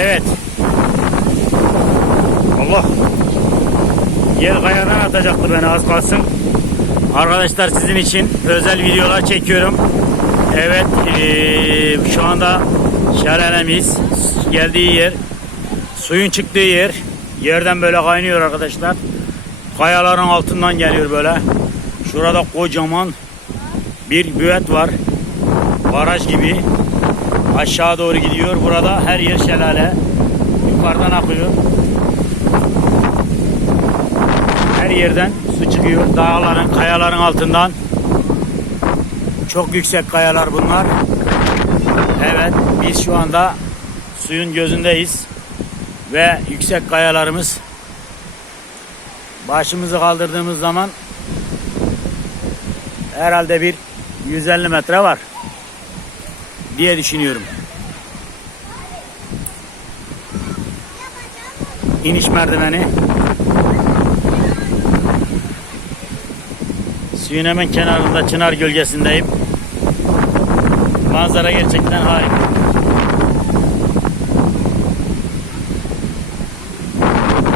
Evet. Allah. Yel kayadan atacaktı beni az kalsın. Arkadaşlar sizin için özel videolar çekiyorum. Evet eee, şu anda şelalemiz geldiği yer suyun çıktığı yer yerden böyle kaynıyor arkadaşlar. Kayaların altından geliyor böyle. Şurada kocaman bir büvet var. Baraj gibi aşağı doğru gidiyor. Burada her yer şelale. Yukarıdan akıyor. Her yerden su çıkıyor. Dağların, kayaların altından. Çok yüksek kayalar bunlar. Evet, biz şu anda suyun gözündeyiz. Ve yüksek kayalarımız başımızı kaldırdığımız zaman herhalde bir 150 metre var diye düşünüyorum. İniş merdiveni. Suyun hemen kenarında çınar gölgesindeyim. Manzara gerçekten harika.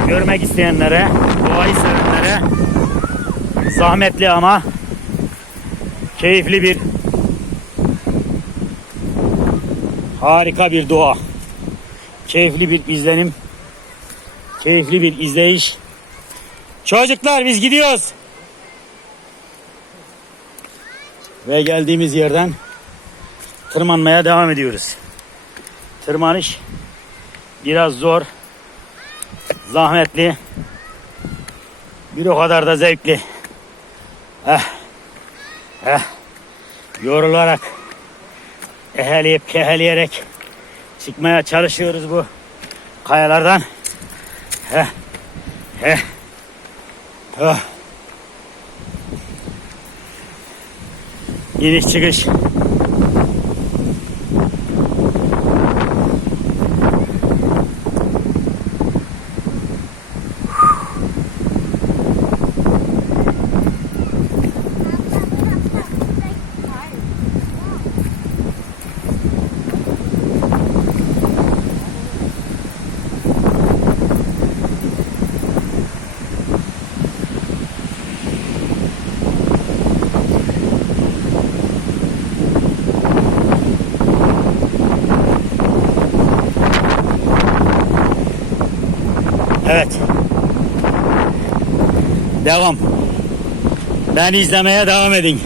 Görmek isteyenlere, doğayı sevenlere zahmetli ama keyifli bir harika bir doğa. Keyifli bir izlenim. Keyifli bir izleyiş. Çocuklar biz gidiyoruz. Ve geldiğimiz yerden tırmanmaya devam ediyoruz. Tırmanış biraz zor, zahmetli, bir o kadar da zevkli. Eh, eh, yorularak, eheleyip keheleyerek çıkmaya çalışıyoruz bu kayalardan. Heh, heh, oh. İniş çıkış. Evet. Devam. Beni izlemeye devam edin.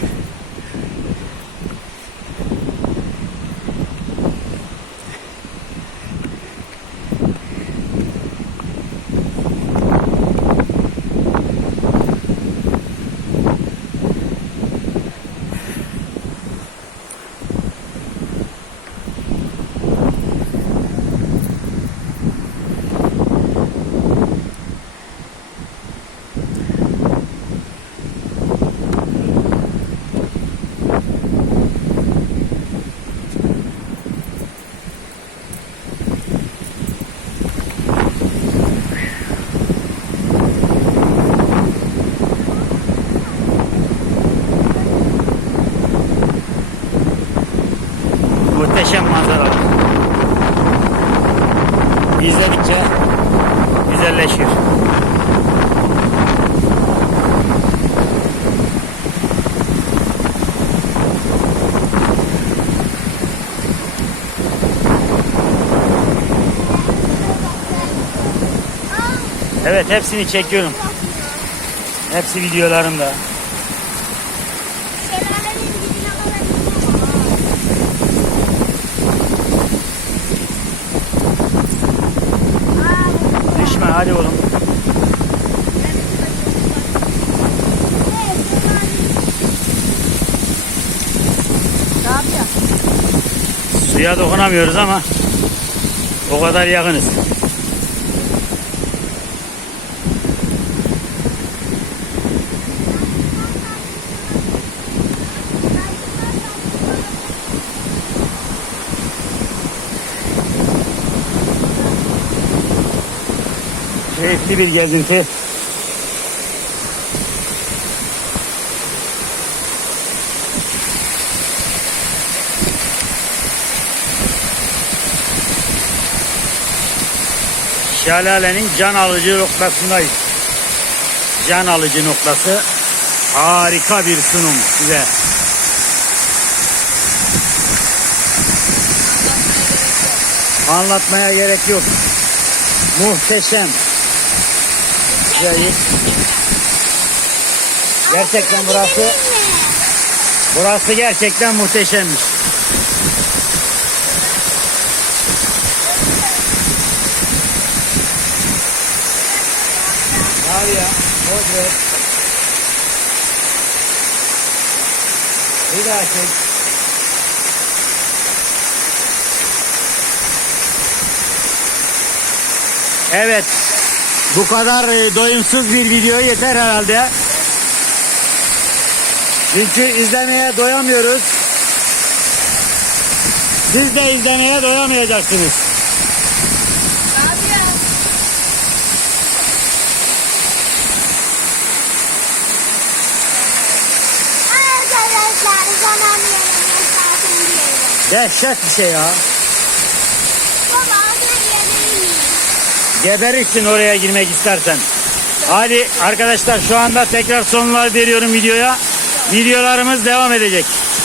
Muhteşem manzaralar. İzledikçe güzelleşiyor. Evet hepsini çekiyorum. Hepsi videolarımda. Şelalenin dibine kadar gidiyor. Aa, Düşme hadi oğlum. Ne yapacağız? Suya dokunamıyoruz ama o kadar yakınız. Keyifli bir gezinti. Şelalenin can alıcı noktasındayız. Can alıcı noktası. Harika bir sunum size. Anlatmaya gerek yok. Muhteşem. Gerçekten burası burası gerçekten muhteşemmiş. Abi ya, Bodrum. Bir daha çek. Evet. Bu kadar e, doyumsuz bir video yeter herhalde. Çünkü izlemeye doyamıyoruz. Siz de izlemeye doyamayacaksınız. Dehşet bir şey ya. Baba? Geberirsin oraya girmek istersen. Hadi arkadaşlar şu anda tekrar sonlar veriyorum videoya. Videolarımız devam edecek.